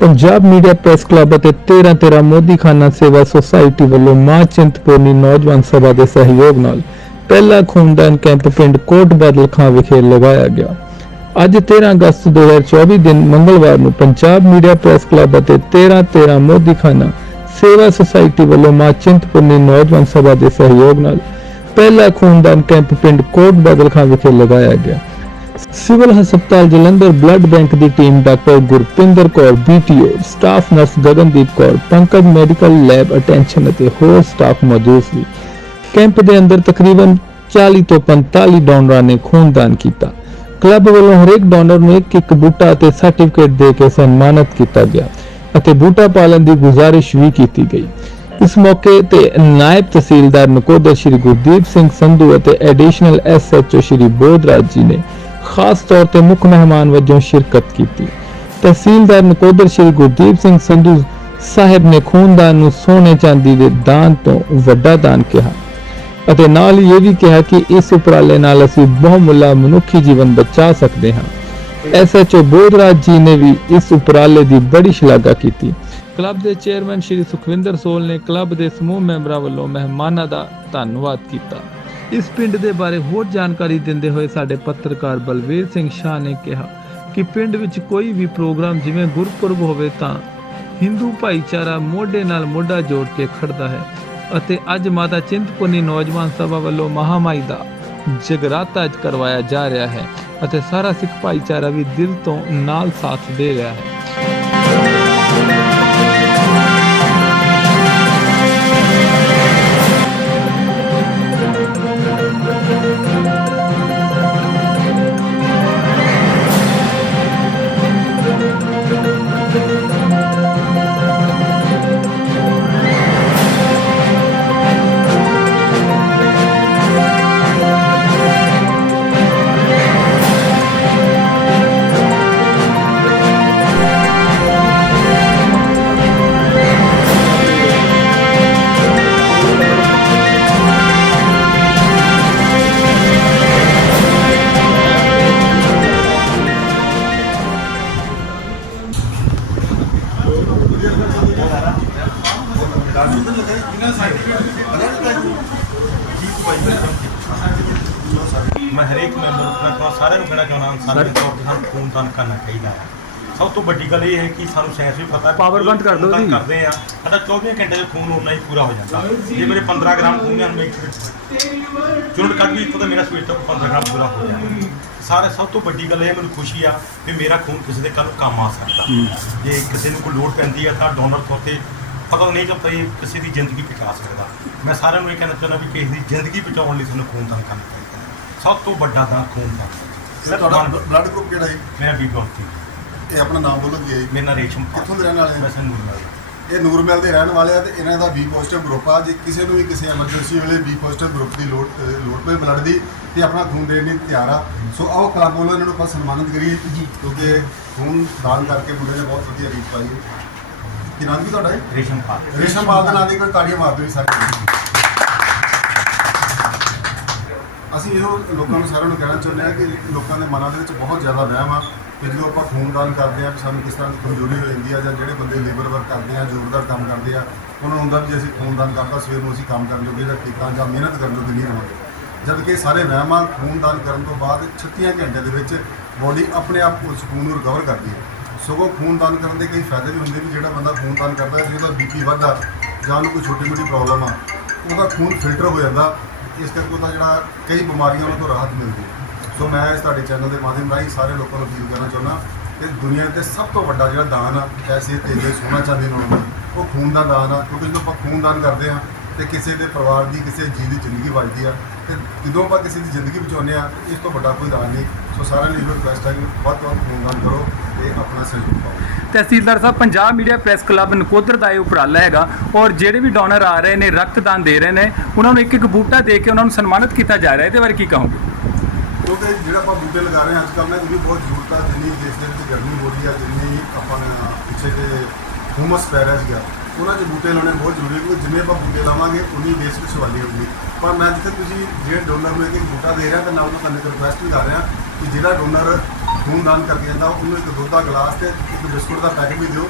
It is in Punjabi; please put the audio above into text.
ਪੰਜਾਬ ਮੀਡੀਆ ਪ੍ਰੈਸ ਕਲੱਬ ਅਤੇ 13 13 ਮੋਦੀ ਖਾਨਾ ਸੇਵਾ ਸੁਸਾਇਟੀ ਵੱਲੋਂ ਮਾਂ ਚਿੰਤਪੁਰਨੀ ਨੌਜਵਾਨ ਸਭਾ ਦੇ ਸਹਿਯੋਗ ਨਾਲ ਪਹਿਲਾ ਖੂਨਦਾਨ ਕੈਂਪ ਪਿੰਡ ਕੋਟ ਬਾਦਲ ਖਾਂ ਵਿਖੇ ਲਗਾਇਆ ਗਿਆ। ਅੱਜ 13 ਅਗਸਤ 2024 ਦਿਨ ਮੰਗਲਵਾਰ ਨੂੰ ਪੰਜਾਬ ਮੀਡੀਆ ਪ੍ਰੈਸ ਕਲੱਬ ਅਤੇ 13 13 ਮੋਦੀ ਖਾਨਾ ਸੇਵਾ ਸੁਸਾਇਟੀ ਵੱਲੋਂ ਮਾਂ ਚਿੰਤਪੁਰਨੀ ਨੌਜਵਾਨ ਸਭਾ ਦੇ ਸਹਿਯੋਗ ਨਾਲ ਪਹਿਲਾ ਖੂਨਦਾਨ ਕੈਂਪ ਪਿੰਡ ਕੋਟ ਬਾਦਲ ਖਾਂ ਵਿਖੇ ਲਗਾਇਆ ਗਿਆ। ਸਿਵਲ ਹਸਪਤਾਲ ਜਲੰਧਰ ਬਲੱਡ ਬੈਂਕ ਦੀ team doctor Gurpinder Kaur BTO staff nurse Gagandeep Kaur, Pankaj medical lab attention ਅਤੇ ਹੋਰ ਸਟਾਫ ਮੌਜੂਦ ਸੀ। ਕੈਂਪ ਦੇ ਅੰਦਰ ਤਕਰੀਬਨ 40 ਤੋਂ 45 ਡੋਨਰਾਂ ਨੇ ਖੂਨਦਾਨ ਕੀਤਾ। ਕਲੱਬ ਵੱਲੋਂ ਹਰੇਕ ਡੋਨਰ ਨੂੰ ਇੱਕ ਇੱਕ ਬੂਟਾ ਅਤੇ ਸਰਟੀਫਿਕੇਟ ਦੇ ਕੇ ਸਨਮਾਨਿਤ ਕੀਤਾ ਗਿਆ ਅਤੇ ਬੂਟਾ ਪਾਲਣ ਦੀ ਗੁਜ਼ਾਰਿਸ਼ ਵੀ ਕੀਤੀ ਗਈ। ਇਸ ਮੌਕੇ ਤੇ ਨਾਇਬ ਤਹਿਸੀਲਦਾਰ ਨਕੋਦਰ ਸ਼੍ਰੀ ਗੁਰਦੀਪ ਸਿੰਘ ਸੰਧੂ ਅਤੇ ਐਡੀਸ਼ਨਲ ਐਸਐਚਓ ਸ਼੍ਰੀ ਬੋਧਰਾਜ ਜੀ ਨੇ ਖਾਸ ਤੌਰ ਤੇ ਮੁੱਖ ਮਹਿਮਾਨ ਵਜੋਂ ਸ਼ਿਰਕਤ ਕੀਤੀ। ਤਹਿਸੀਲਦਾਰ ਨਕੋਦਰ ਸ਼੍ਰੀ ਗੁਰਦੀਪ ਸਿੰਘ ਸੰਧੂ ਸਾਹਿਬ ਨੇ ਖੂਨਦਾਨ ਨੂੰ ਸੋਨੇ ਚਾਂਦੀ ਦੇ ਦਾਨ ਤੋਂ ਵੱਡਾ ਦਾਨ ਕਿਹਾ ਅਤੇ ਨਾਲ ਹੀ ਇਹ ਵੀ ਕਿਹਾ ਕਿ ਇਸ ਉਪਰਾਲੇ ਨਾਲ ਅਸੀਂ ਬਹੁਮੁੱਲਾ ਮਨੁੱਖੀ ਜੀਵਨ ਬਚਾ ਸਕਦੇ ਹਾਂ। ਐਸਐਚਓ ਬੋਧਰਾਜ ਜੀ ਨੇ ਵੀ ਇਸ ਉਪਰਾਲੇ ਦੀ ਬੜੀ ਸ਼ਲਾਘਾ ਕੀਤੀ। ਕਲੱਬ ਦੇ ਚੇਅਰਮੈਨ ਸ਼੍ਰੀ ਸੁਖਵਿੰਦਰ ਸੋਲ ਨੇ ਕਲੱਬ ਦੇ ਸਮੂਹ ਮੈਂਬਰਾਂ ਵੱਲੋਂ ਮਹਿਮਾਨਾਂ ਦਾ ਧੰਨਵਾਦ ਕੀਤਾ। ਇਸ ਪਿੰਡ ਦੇ ਬਾਰੇ ਹੋਰ ਜਾਣਕਾਰੀ ਦਿੰਦੇ ਹੋਏ ਸਾਡੇ ਪੱਤਰਕਾਰ ਬਲਵੀਰ ਸਿੰਘ ਸ਼ਾਹ ਨੇ ਕਿਹਾ ਕਿ ਪਿੰਡ ਵਿੱਚ ਕੋਈ ਵੀ ਪ੍ਰੋਗਰਾਮ ਜਿਵੇਂ ਗੁਰਪੁਰਬ ਹੋਵੇ ਤਾਂ ਹਿੰਦੂ ਭਾਈਚਾਰਾ ਮੋਢੇ ਨਾਲ ਮੋਢਾ ਜੋੜ ਕੇ ਖੜਦਾ ਹੈ ਅਤੇ ਅੱਜ ਮਾਤਾ ਚਿੰਤਪੁਰਨੀ ਨੌਜਵਾਨ ਸਭਾ ਵੱਲੋਂ ਮਹਾਮਾਈ ਦਾ ਜਗਰਾਤਾ ਕਰਵਾਇਆ ਜਾ ਰਿਹਾ ਹੈ ਅਤੇ ਸਾਰਾ ਸਿੱਖ ਭਾਈਚਾਰਾ ਵੀ ਦਿਲ ਤੋਂ ਨਾਲ ਸਾਥ ਦੇ ਰਿਹਾ ਹੈ। ਮੈਂ ਹਰੇਕ ਮੈਂਬਰ ਨੂੰ ਸਾਰਿਆਂ ਨੂੰ ਕਹਿਣਾ ਚਾਹੁੰਦਾ ਹਾਂ ਸਾਰੇ ਤੌਰ ਤੇ ਸਾਨੂੰ ਖੂਨਦਾਨ ਕਰਨਾ ਚਾਹੀਦਾ ਹੈ। ਸਭ ਤੋਂ ਵੱਡੀ ਗੱਲ ਇਹ ਹੈ ਕਿ ਸਾਨੂੰ ਸਾਇੰਸ ਵੀ ਪਤਾ ਹੈ Power ਬੰਦ ਕਰ ਦਿਓ ਜੀ। ਕਰਦੇ ਆ। ਸਾਡਾ 24 ਘੰਟੇ ਦੇ ਖੂਨ ਉਨਾ ਹੀ ਪੂਰਾ ਹੋ ਜਾਂਦਾ। ਜੇ ਮੇਰੇ 15 ਗ੍ਰਾਮ ਖੂਨ ਹੈ ਮੈਂ ਇੱਕ ਚੁੰਡ ਕੱਢ ਵੀ ਇੱਥੋਂ ਤਾਂ ਮੇਰਾ ਸਵੇਰ ਤੱਕ 15 ਗ੍ਰਾਮ ਪੂਰਾ ਹੋ ਜਾਣਾ। ਸਾਰੇ ਸਭ ਤੋਂ ਵੱਡੀ ਗੱਲ ਇਹ ਮੈਨੂੰ ਖੁਸ਼ੀ ਆ ਕਿ ਮੇਰਾ ਖੂਨ ਕਿਸੇ ਦੇ ਕੱਲ ਨੂੰ ਕੰਮ ਆ ਸਕਦਾ। ਜੇ ਕਿਸੇ ਨੂੰ ਕੋਈ ਲੋੜ ਪੈਂਦੀ ਆ ਤਾਂ ਡੋਨਰ ਤੋਂ ਤੇ ਪਤਾ ਨਹੀਂ ਕਿ ਭਈ ਕਿਸੇ ਦੀ ਜ਼ਿੰਦਗੀ ਬਚਾ ਸਕਦਾ। ਮੈਂ ਸਾਰਿਆਂ ਨੂੰ ਇਹ ਕਹਿਣਾ ਚਾਹੁੰਦਾ ਵੀ ਕਿਸੇ ਦੀ ਜ਼ਿੰਦਗੀ ਬਚਾਉਣ ਲਈ ਸਾਨੂੰ ਖੂਨਦਾਨ ਕਰਨਾ ਚਾਹੀਦਾ। ਹੈ। ਸਭ ਤੋਂ ਵੱਡਾ ਦਾਨ ਖੂਨਦਾਨ ਸਰ ਤੁਹਾਡਾ ਬਲੱਡ ਗਰੁੱਪ ਕਿਹੜਾ ਹੈ? ਮੇਰਾ ਵੀ ਬਹੁਤ ਇਹ ਆਪਣਾ ਨਾਮ ਬੋਲੋ ਜੀ? ਮੇਰਾ ਨਾਂ ਰੇਸ਼ਮ ਕਿੱਥੋਂ ਦੇ ਰਹਿਣ ਵਾਲੇ ਮੈਂ ਹੋ? ਸੰਗੂਰ ਨਾਲ ਇਹ ਨੂਰਮਹਿਲ ਦੇ ਰਹਿਣ ਵਾਲੇ ਆ ਤੇ ਇਹਨਾਂ ਦਾ ਬੀ ਪੋਜ਼ਿਟਿਵ ਗਰੁੱਪ ਆ। ਜੇ ਕਿਸੇ ਨੂੰ ਵੀ ਕਿਸੇ ਐਮਰਜੈਂਸੀ ਵੇਲੇ ਬੀ ਪੋਜ਼ਿਟਿਵ ਗਰੁੱਪ ਦੀ ਲੋੜ ਅਹ ਲੋੜ ਪਏ ਬਲੱਡ ਦੀ ਤੇ ਆਪਣਾ ਖੂਨ ਦੇਣ ਲਈ ਤਿਆਰ ਆ। ਸੋ ਆਓ ਕਲੱਬ ਵੱਲੋਂ ਇਹਨਾਂ ਨੂੰ ਆਪਾਂ ਸਨਮਾਨਿਤ ਕਰੀਏ। ਜੀ। ਕਿਉਂਕਿ ਖੂਨ ਦਾਨ ਕਰਕੇ ਮੁੰਡੇ ਨੇ ਬਹੁਤ ਵਧੀਆ ਰੀਤ ਪਾਈ ਹੈ। ਕੀ ਨਾਮ ਕੀ ਤੁਹਾਡਾ ਹੈ ਰੇਸ਼ਮ ਪਾਲ। ਰੇਸ਼ਮ ਪਾਲ ਦੇ ਨਾਂ ਦੀ ਕੋਈ ਤਾੜੀਆਂ ਮਾਰ ਦਿਓ ਜੀ ਸਾਰੇ। ਅਸੀਂ ਇਹੋ ਲੋਕਾਂ ਨੂੰ ਸਾਰਿਆਂ ਨੂੰ ਕਹਿਣਾ ਚਾਹੁੰਦੇ ਹਾਂ ਕਿ ਲੋਕਾਂ ਦੇ ਮਨਾਂ ਦੇ ਵਿੱਚ ਬਹੁਤ ਜ਼ਿਆਦਾ ਵਹਿਮ ਆ। ਕਿ ਜਦੋਂ ਆਪਾਂ ਖੂਨਦਾਨ ਕਰਦੇ ਆ ਕਿ ਸਾਨੂੰ ਕਿਸ ਤਰ੍ਹਾਂ ਦੀ ਕਮਜ਼ੋਰੀ ਹੋ ਜਾਂਦੀ ਆ ਜਾਂ ਜਿਹੜੇ ਬੰਦੇ ਲੇਬਰ ਵਰਕ ਕਰਦੇ ਆ, ਜ਼ੋਰਦਾਰ ਕੰਮ ਕਰਦੇ ਆ, ਉਹਨਾਂ ਨੂੰ ਹੁੰਦਾ ਵੀ ਜੇ ਅਸੀਂ ਖੂਨਦਾਨ ਕਰਤਾ, ਸਵੇਰ ਨੂੰ ਅਸੀਂ ਕੰਮ ਕਰਨ ਜੋਗੇ ਜਾਂ ਖੇਤਾਂ ਜਾਂ ਮਿਹਨਤ ਕਰਨ ਜੋਗੇ ਨਹੀਂ ਰਹਾਂਗੇ ਜਦ ਕਿ ਸਾਰੇ ਵਹਿਮਾਂ ਖੂਨਦਾਨ ਕਰਨ ਤੋਂ ਬਾਅਦ 36 ਘੰਟੇ ਦੇ ਵਿੱਚ ਬੋਡੀ ਆਪਣੇ ਆਪ ਉਸ ਖੂਨ ਨੂੰ ਰਿਕਵਰ ਕਰਦੀ ਹੈ। ਸਗੋਂ ਖੂਨਦਾਨ ਕਰਨ ਦੇ ਕਈ ਫਾਇਦੇ ਵੀ ਹੁੰਦੇ ਵੀ ਜਿਹੜਾ ਬੰਦਾ ਖੂਨਦਾਨ ਕਰਦਾ ਹੈ, ਜੇ ਉਹਦਾ ਬੀਪੀ ਵੱਧਦਾ ਜਾਂ ਉਹਨੂੰ ਕੋਈ ਛੋਟੀ ਮੋਟੀ ਪ੍ਰੋਬਲਮ ਆ, ਉਹਦਾ ਖੂਨ ਫਿਲਟਰ ਹੋ ਜਾਂਦਾ, ਇਸ ਕਰਕੇ ਉਹਦਾ ਜਿਹੜਾ ਕਈ ਬਿਮਾਰੀਆਂ ਉਹਨਾਂ ਤੋਂ ਰਾਹਤ ਮਿਲਦੀ ਹੈ। ਸੋ ਮੈਂ ਇਸ ਤੁਹਾਡੇ ਚੈਨਲ ਦੇ ਮਾਧਿਅਮ ਰਾਹੀਂ ਸਾਰੇ ਲੋਕਾਂ ਨੂੰ ਅਪੀਲ ਕਰਨਾ ਚਾਹੁੰਦਾ ਕਿ ਦੁਨੀਆ ਤੇ ਸਭ ਤੋਂ ਵੱਡਾ ਜਿਹੜਾ ਦਾਨ ਆ ਪੈਸੇ ਤੇਲੇ ਸੋਨਾ ਚਾਂਦੀ ਨੂੰ ਉਹ ਖੂਨ ਦਾ ਦਾਨ ਆ, ਕਿਉਂਕਿ ਜਦੋਂ ਆਪਾਂ ਖੂਨ ਦਾਨ ਕਰਦੇ ਆ ਤੇ ਕਿਸੇ ਦੇ ਪਰਿਵਾਰ ਦੀ, ਕਿਸੇ ਜੀਅ ਦੀ ਜ਼ਿੰਦਗੀ ਬਚਦੀ ਆ, ਤੇ ਜਦੋਂ ਆਪਾਂ ਕਿਸੇ ਦੀ ਜ਼ਿੰਦਗੀ ਬਚਾਉਂਦੇ ਆ ਇਸ ਤੋਂ ਵੱਡਾ ਕੋਈ ਦਾਨ ਨਹੀਂ। ਸੋ ਸਾਰਿਆਂ ਨੂੰ ਇਹ ਰਿਕਵੈਸਟ ਹੈ ਕਿ ਵੱਧ ਤੋਂ ਵੱਧ ਖੂਨ ਦਾਨ ਕਰੋ ਤੇ ਆਪਣਾ ਸਹਿਯੋਗ ਪਾਓ। ਤਹਿਸੀਲਦਾਰ ਸਾਹਿਬ, Punjab media press club Nakodar ਦਾ ਇਹ ਉਪਰਾਲਾ ਹੈਗਾ ਔਰ ਜਿਹੜੇ ਵੀ ਡੋਨਰ ਆ ਰਹੇ ਨੇ, ਰਕਤਦਾਨ ਦੇ ਰਹੇ ਨੇ, ਉਹਨਾਂ ਨੂੰ ਇੱਕ ਇੱਕ ਬੂਟਾ ਦੇ ਕੇ ਉਹਨਾਂ ਨੂੰ ਸਨਮਾਨਿਤ ਕੀਤਾ ਜਾ ਰਿਹਾ ਹੈ। ਇਹਦੇ ਬਾਰੇ ਕੀ ਕਹੋਗੇ? ਕਿਉਂਕਿ ਜਿਹੜਾ ਆਪਾਂ ਬੂਟੇ ਲਗਾ ਰਹੇ ਹਾਂ ਅੱਜ ਕੱਲ੍ਹ ਨਾ ਇਹ ਵੀ ਬਹੁਤ ਜ਼ਰੂਰਤ ਆ, ਜਿੰਨੀ ਦੇਸ਼ ਦੇ ਵਿੱਚ ਗਰਮੀ ਹੋ ਰਹੀ ਆ, ਜਿੰਨੀ ਆਪਾਂ ਨੇ ਪਿੱਛੇ ਦੇ ਹੁਮਸ ਪੈ ਰਿਹਾ ਸੀਗਾ ਉਹਨਾਂ 'ਚ ਬੂਟੇ ਲਾਉਣੇ ਬਹੁਤ ਜ਼ਰੂਰੀ ਕਿਉਂਕਿ ਜਿੰਨੇ ਆਪਾਂ ਬੂਟੇ ਲਾਵਾਂਗੇ, ਉਨੀ ਦੇਸ਼ ਵਿੱਚ ਸਵਾਲੀ ਹੋਊਗੀ। ਪਰ ਮੈਂ ਜਿੱਥੇ ਤੁਸੀਂ ਜਿਹੜੇ ਡੋਨਰ ਨੂੰ ਇੱਕ ਬੂਟਾ ਦੇ ਰਿਹਾ, ਤਾਂ ਨਾਲ ਉਹਨਾਂ ਤੁਹਾਨੂੰ ਇੱਕ ਰਿਕੁਐਸਟ ਵੀ ਕਰ ਰਿਹਾ ਕਿ ਜਿਹੜਾ ਡੋਨਰ ਖੂਨਦਾਨ ਕਰਕੇ ਜਾਂਦਾ, ਉਹਨੂੰ ਇੱਕ ਦੁੱਧ ਦਾ ਗਲਾਸ ਤੇ ਇੱਕ ਬਿਸਕੁਟ ਦਾ ਪੈਕੇਟ ਵੀ ਦਿਓ।